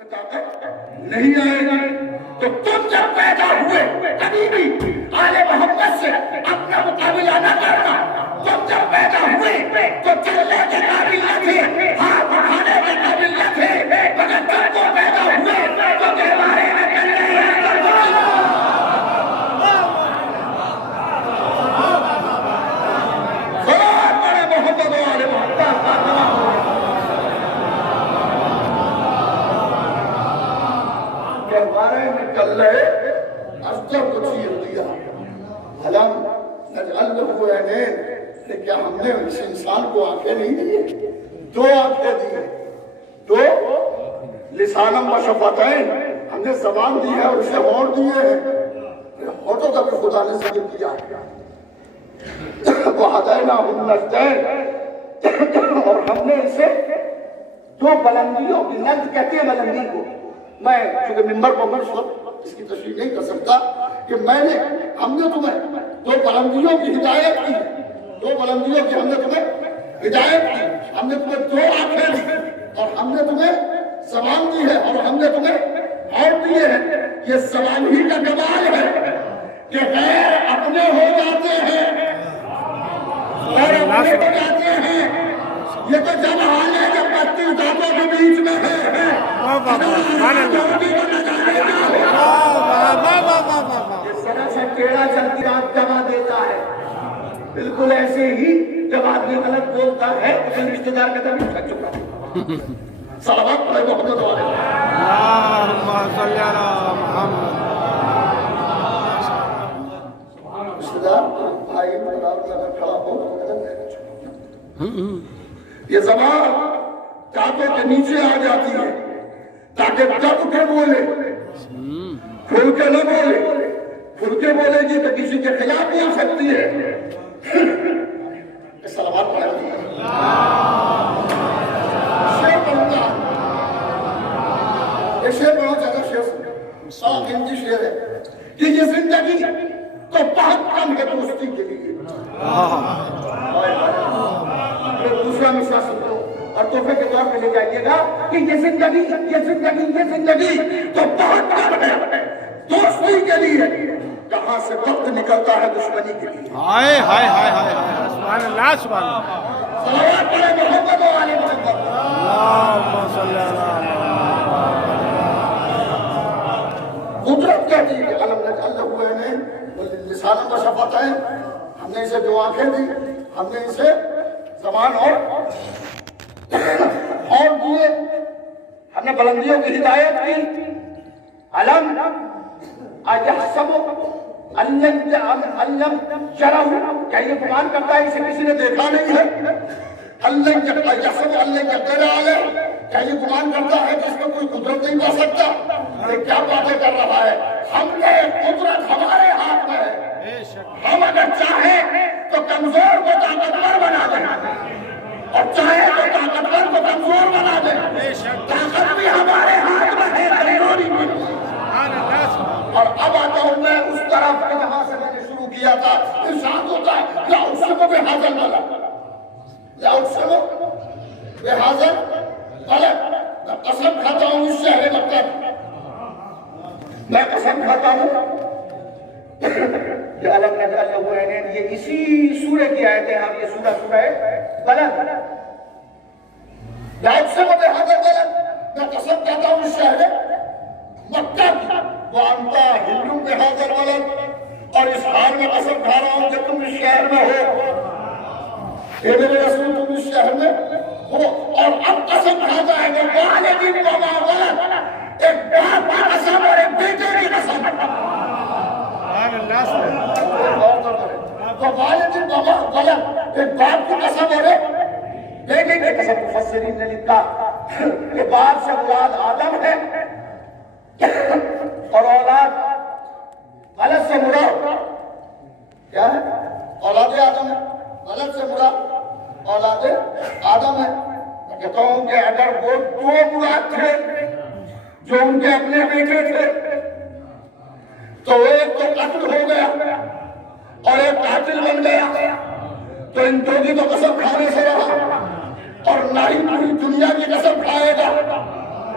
نہیں آئے گی تو تم جب پیدا ہوئے کبھی بھی آل محمد سے اپنا مقابلہ نہ کرنا. تم جب پیدا ہوئے تو چلنے کے قابل نہ تھے, ہاتھ اٹھانے کے قابل نہ تھے, مگر تم کو پیدا ہوئے تو کے بارے میں کل اصدر کو چیر دیا. حلم نجعل له عینین, کہ کیا ہم نے اس انسان کو آنکھیں نہیں دی؟ دو آنکھیں دی, دو لسانم و شفتین, ہم نے زبان دی ہے اور اسے ہونٹ دیے ہیں. ہونٹوں کا بھی خدا نے ذکر کیا ہے. وَهَدَيْنَاهُ النَّجْدَيْنِ, اور ہم نے اسے دو بلندیوں کی, نجد کہتے ہیں بلندی کو. میں چونکہ ممبر پر میں اس کی تشریح نہیں کر سکتا کہ ہم نے تمہیں دو بلندیوں کی ہدایت کی, دو بلندیوں کی ہم نے تمہیں ہدایت کی. ہم نے تمہیں دو آنکھیں دی اور ہم نے تمہیں زبان دی ہے اور ہم نے تمہیں ہونٹ دیے ہیں. یہ زبان ہی کا کمال ہے کہ غیر اپنے ہو جاتے ہیں اور اپنے ہو جاتے ہیں. یہ تو جب حال ہے جب 32 دانتوں کے بیچ میں ہے. جس طرح سے ٹیڑھا چلتی آنکھ دبا دیتا ہے, بالکل ایسے ہی جب آدمی غلط بولتا ہے تو رشتے دار کا دم اٹھا چکا. صلوات پڑھے محمد والے. اللہم صلی علی محمد. رشتے دار بھائی اگر کھڑا ہو یہ زبان دانتوں کے نیچے آ جاتی ہے تاکہ دب کے بولے, کھل کے نہ بولے. کھل کے بولے گی تو کسی کے خلاف بول سکتی ہے. صلوات پڑھیں. شیخ بنتا یہ شیخ بہت زیادہ شیخ قیمتی شیخ ہے کہ یہ زندگی تو بہت کم ہے دوستی کے لیے. دوسرا مثال سن لو اور تحفے کے طور پہ لے جائیے گا کہ یہ زندگی تو بہت کم ہے دوستی کے لیے. کہاں سے وقت نکلتا ہے دشمنی کے لیے. ہائے ہائے ہائے ہائے سبحان اللہ سبحان اللہ. صلوات پڑھیں محمد و آل محمد. اللہم صلی علی قدرت کہتی ہے کہ علم نجعل له عینین لسانا و شفتین. ہم نے اسے دو آنکھیں دی, ہم نے اسے زبان اور دیے, ہم نے بلندیوں کی ہدایت کی. علم اجحسب علم شرح, کیا یہ گمان کرتا ہے اسے کسی نے دیکھا نہیں ہے؟ اجحسب علم یقدر علیہ, کیا یہ گمان کرتا ہے کہ اس میں کوئی قدرت نہیں پا سکتا؟ یہ کیا باتیں کر رہا ہے؟ ہم نے قدرت ہمارے ہاتھ میں ہے. ہم اگر چاہیں تو کمزور کو طاقتور بنا دیں اور چاہے تو طاقتور کو کمزور بنا دیں. طاقت بھی ہمارے ہاتھ میں ہے, کمزوری بھی. اور اب آتا ہوں میں اس طرف جہاں سے میں نے شروع کیا تھا. ارشاد ہوتا ہے لا اقسم بہذا البلد, لا اقسم بہذا البلد, میں قسم کھاتا ہوں اس شہر مکہ, میں قسم کھاتا ہوں کہ علم نجعل له عینین. یہ اسی سورہ کی آیتیں ہیں. یہ سورہ بلد. لا اقسم بہذا البلد, میں قسم کہتا ہوں اس شہر مکہ کی. وانت حل بہذا البلد, اور اس حال میں قسم کھا رہا ہوں کہ تم اس شہر میں ہو, کہ میرے رسول تم اس شہر میں ہو. اور اب قسم کھاتا ہے کہ والد وما ولد, ایک باپ کی قسم اور ایک بیٹے کی قسم. تو والد وما ولد, ایک باپ کی قسم اور ایک بیٹے کی قسم. مفسرین نے لکھا کہ باپ سے اولاد آدم ہے اور اولاد غلط سے مراد کیا ہے؟ اولاد آدم ہے. غلط سے مراد اولاد آدم ہے. میں کہتا ہوں کہ اگر وہ دو مراد تھے جو ان کے اپنے بیٹے تھے تو ایک تو قتل ہو گیا اور ایک قاتل بن گیا, تو ان دو کی تو قسم کھانے سے رہا اور نہ ہی پوری دنیا کی قسم کھائے گا.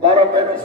12:35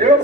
1.5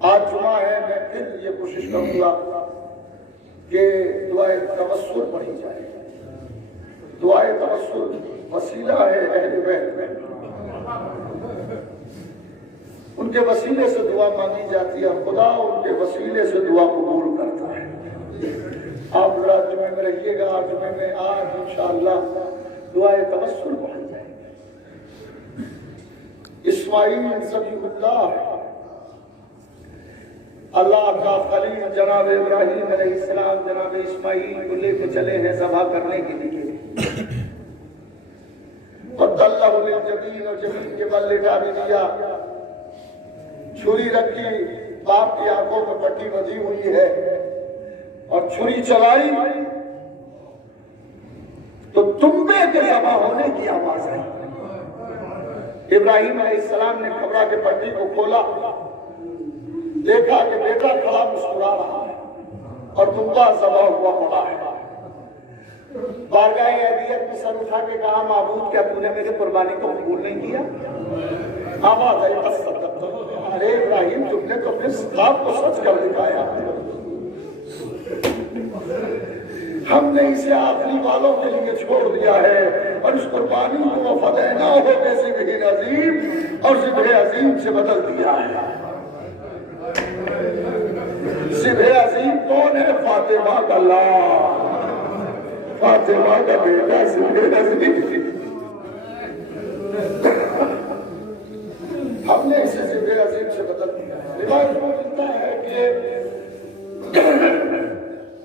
آج جمعہ ہے، میں پھر یہ کوشش کروں گا کہ دعائے توسل پڑھی جائے۔ دعائے توسل وسیلہ ہے اہل بیت، ان کے وسیلے سے دعا مانگی جاتی ہے، خدا ان کے وسیلے سے دعا قبول کرتا ہے۔ آپ ذرا جمعے میں رہیے گا، جمعے میں آج انشاءاللہ دعائے توسل پڑھی جائے۔ اسماعیل ذبیح اللہ کا خلیل جناب ابراہیم علیہ السلام جناب اسماعیل کو لے کے چلے ہیں ذبح کرنے کے لیے، فَدَلَّهُ لِلْجَبِينَ، اور جبین کے بل لٹا بھی دیا، چھری رکھی، باپ کی آنکھوں میں پٹی بندھی ہوئی ہے، اور چھری چلائی تو تنبے کے ذبح ہونے کی آواز آئی۔ ابراہیم علیہ السلام نے کھبرا کے پٹی کو کھولا، دیکھا کہ بیٹا کھڑا مسکرا رہا ہے اور تنبا ذبح ہوا پڑا ہے۔ بارگاہ الوہیت میں سر اٹھا کے کہا، معبود کیا تو نے میرے قربانی کو قبول نہیں کیا؟ آواز آئی، ارے ابراہیم تم نے تو اپنے صداق کو سچ کر دکھایا، ہم نے اسے آخری والوں کے لیے چھوڑ دیا ہے، اور اس قربانی کو فدیناہ بذبح عظیم، اور ذبح عظیم سے بدل دیا ہے۔ ذبح عظیم کون ہے؟ فاطمہ کا لال، فاطمہ کا بیٹا ذبح عظیم۔ ہم نے اسے ذبح عظیم سے بدل دیا ہے۔ روایت میں ملتا ہے کہ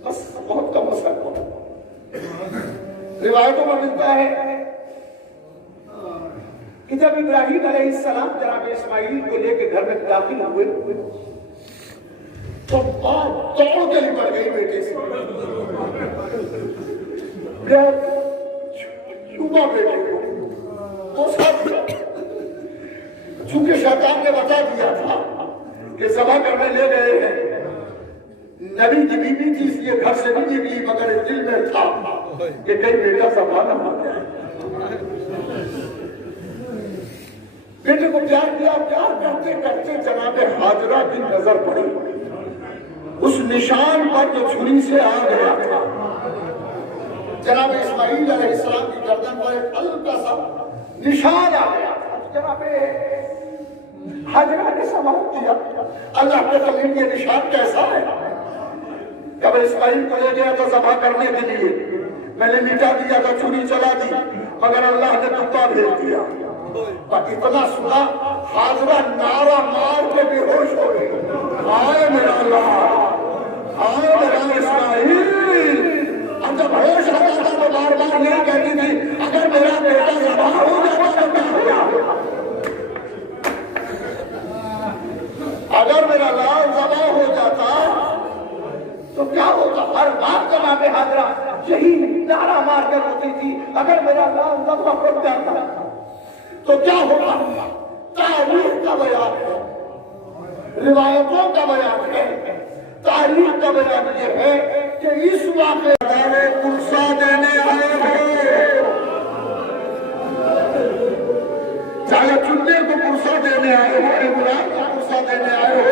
بس بہت کم اثر ہو، روایتوں میں ملتا ہے کہ جب ابراہیم علیہ السلام جناب اسماعیل کو لے کے گھر میں داخل ہوئے تو باپ دوڑ کے نکل گئی بیٹے سے، چھپا بیٹے کو ساتھ، چونکہ شیطان نے بتا دیا تھا کہ ذبح کرنے لے گئے ہیں، نبی کی بیوی تھی اس لیے گھر سے نہیں نکلی، مگر دل میں تھا کہ کہیں بیٹا ذبح نہ ہو جائے۔ بیٹے کو پیار کیا، پیار کرتے کرتے جناب ہاجرہ کی نظر پڑی اس نشان پر جو چھری سے آ گیا تھا۔ جناب اسماعیل علیہ السلام کی گردن پر ایک ہلکا سا نشان آ گیا تھا۔ جناب ہاجرہ نے سوال کیا، اللہ کے خلیل یہ نشان کیسا ہے؟ جب اسماعیل کو لے گیا تو ذبح کرنے کے لیے میں نے مٹا دیا تھا، چھری چلا دی، مگر اللہ نے تنبا بھیج دیا، اور اتنا سنا ہاجرہ نعرہ مار کے بے ہوش ہو گئی، آئے میرا اللہ، آئے میرا اسماعیل۔ اب جب ہوش ہوتا تھا تو بار بار یہ کہتی تھی، اگر میرا بیٹا ذبح ہو جاتا تو کیا ہوگا؟ اگر میرا لال ذبح ہو جاتا تو کیا ہوتا؟ ہر بار جناب ہاجرہ یہی نعرہ مار کر روتی تھی، اگر میرا لال ذبح ہو جاتا تو کیا ہوگا؟ تاریخ کا بیان ہے، روایتوں کا بیان ہے، تاریخ کا بیان یہ ہے کہ اس واقعے میں پرسا دینے آئے ہو، چاہے چننے کو پرسا دینے آئے ہو، عمران کو پرسا دینے آئے ہو،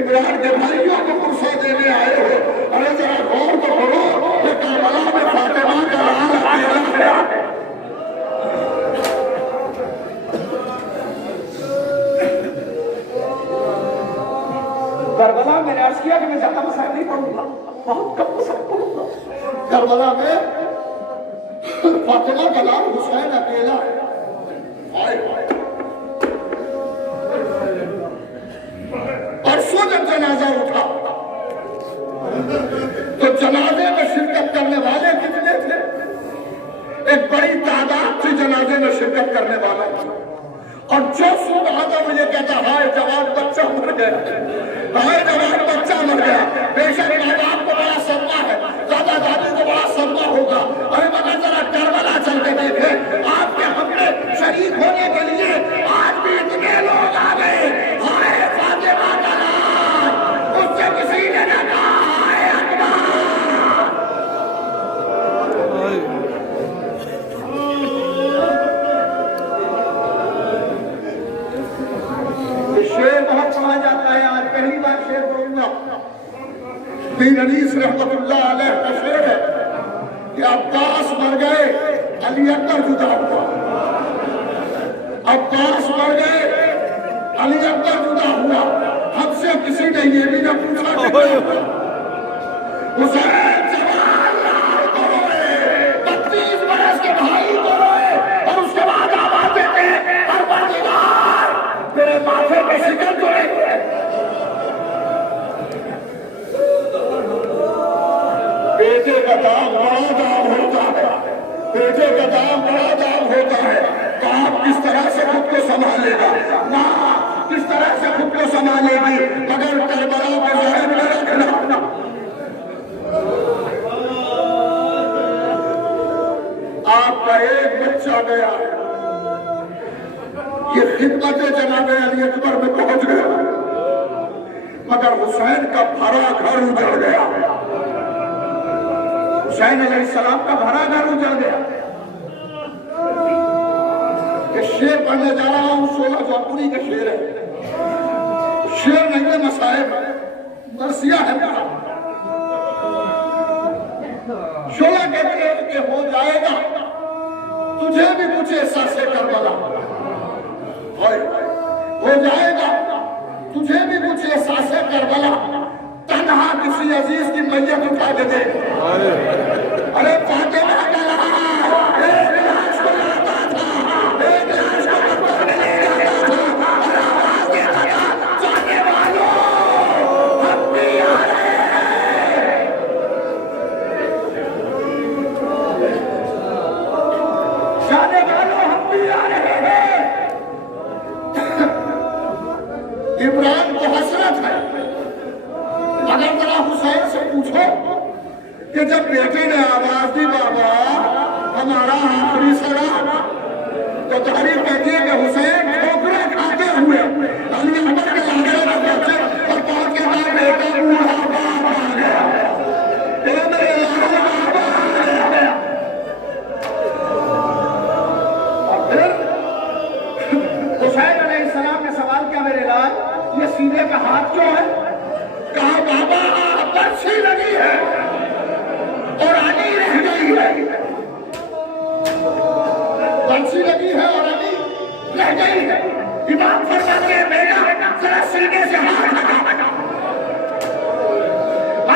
عمران کے بھائیوں کو پرسا دینے آئے ہو، ارے ذرا غور تو کرو کہ کربلا میں فاطمہ کا لال اکیلا ہے۔ کربلا میں نے عرض کیا کہ میں زیادہ مسائل نہیں پڑھوں گا، بہت کم مسائل پڑھوں گا۔ کربلا میں فاطمہ کا لال حسین اکیلا ہے۔ پرسوں جب جنازہ اٹھا تو جنازے میں شرکت کرنے والے کتنے تھے؟ ایک بڑی تعداد تھی جنازے میں شرکت کرنے والے، اور جو سن آتا مجھے کہتا ہائے جوان بچہ مر گیا، ہائے جوان بچہ مر گیا۔ بے شک ماں باپ کو بڑا صدمہ ہے، دادا دادی کو بڑا صدمہ ہوگا، ارے مگر ذرا کربلا چل کے دیکھیں، آپ کے ہم نے شریک ہونے کے لیے آج بھی اتنے لوگ آ گئے، ہائے فاطمہ کا لال، اس سے کسی نے نہ کہا ہائے اکبر۔ شعر بہت سنا جاتا ہے، آج پہلی بار مین انیس رحمت اللہ علیہ کا شعر ہے کہ عباس مر گئے علی اکبر جدا ہوا، عباس مر گئے علی اکبر جدا ہوا، ہم سے کسی نے یہ بھی نہ پوچھا کہ کیا ہوا؟ حسین جوان لال کو روئے، 32 برس کے بھائی کو روئے، اور اس کے بعد آواز دیتے ہیں پروردگار میرے ماتھے پہ شکن جوڑے ہوئے۔ بیٹے کا دام بڑا دام ہوتا ہے، بیٹے کا دام بڑا دام ہوتا ہے۔ باپ کس طرح سے خود کو سنبھالے گا، ماں کس طرح سے خود کو سنبھالے گی، مگر کربلا میں ذہن میں رکھنا آپ کا ایک بچہ گیا ہے، یہ خدمت جناب علی اکبر میں پہنچ گیا، مگر حسین کا بھرا گھر اجڑ گیا، حسین علیہ السلام کا بھرا گھر اجڑ گیا۔ یہ شعر پڑھنے جا رہا ہوں، 16 جعفری کا شعر ہے، شعر نہیں ہے مصائب ہے، مرثیہ ہے میرا۔ شعلہ کہتے ہیں کہ ہو جائے گا تجھے بھی مجھے سر سے کربلا، ہو جائے گا تجھے بھی مجھے سر سے کربلا، تنہا کسی عزیز کی میت اٹھا دے دے۔ ارے فاطمہ کا لحاظ ایک لاش کو لاتا تھا، ایک لاش کو پتھر میں لے جاتا تھا، اور آواز دیتا تھا جانے والوں ہم بھی آ رہے ہیں۔ جانے والوں ہم بھی آ رہے ہیں۔ عمران کو حسرت ہے، اگر ذرا حسین سے پوچھو کہ جب بیٹے نے آواز دی بابا ہمارا آخری سڑا، تو تحریر کہتی ہے کہ حسین ٹھوکریں کھاتے ہوئے علی اکبر کے لاشے میں پہنچے اور پہنچ کے بعد بیٹا بوڑھا باپ آ گیا، اے میرے لالا بابا آ گیا۔ اور پھر حسین علیہ السلام نے سوال کیا میرے لال، یہ سینے کا ہاتھ کیوں ہے؟ کہا بابا برچھی لگی ہے اور علی رہ گئی ہے، برچھی لگی ہے اور علی رہ گئی ہے۔ امام فرماتے ہیں بیٹا ذرا سینے سے ہاتھ ہٹا،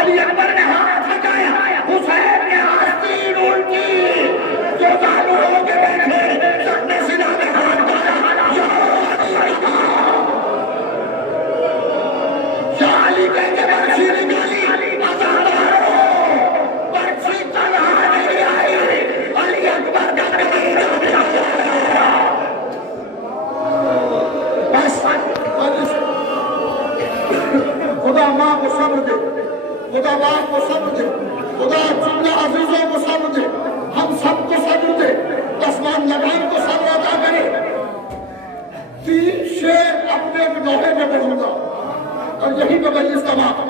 علی اکبر نے ہاتھ ہٹایا، حسین نے آستین الٹی، جو زانو ہو کے بیٹھے سب نے سینہ میں ہاتھ ڈالا، یا علی کہہ کے برچھی نکالی، ازادارو برچھی تنہا نہیں آئی، علی اکبر کا کلیجہ بھی آیا۔ بس خدا ماں کو صبر دے، خدا باپ کو صبر دے، خدا جملہ عزیزوں کو صبر دے، ہم سب کو صبر دے، آسمان لگان کو صبر عطا کرے۔ 3 شعر اپنے لوہے میں پڑھوں گا اور یہی پہ مجلس تمام۔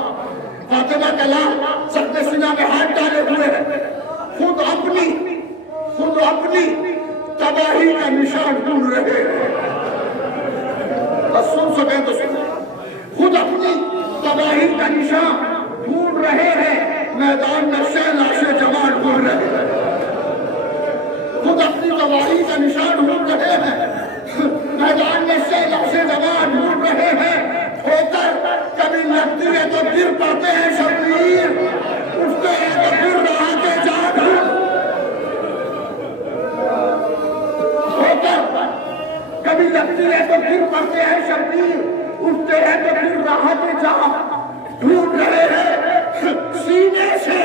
فاطمہ کا لال سب نے سینہ میں ہاتھ ڈالے ہوئے ہیں، خود اپنی تباہی کا نشان ڈھونڈ رہے ہیں، بس سن سکیں تو سن، خود اپنی تباہی کا نشان ڈھونڈ رہے ہیں، میدان میں لاش جوان ڈھونڈ رہے ہیں، خود اپنی تباہی کا نشان ڈھونڈ رہے ہیں، میدان میں لاش جوان ڈھونڈ رہے ہیں۔ ٹھوکر کبھی لگتی ہے تو گر پڑتے ہیں شبیر، اٹھتے ہیں تو پھر راہ کے جا ڈھونڈ، ٹھوکر کبھی لگتی ہے تو گر پڑتے ہیں شبیر، اٹھتے ہیں تو پھر راہ کے جا ڈھونڈ رہے ہیں، سینے سے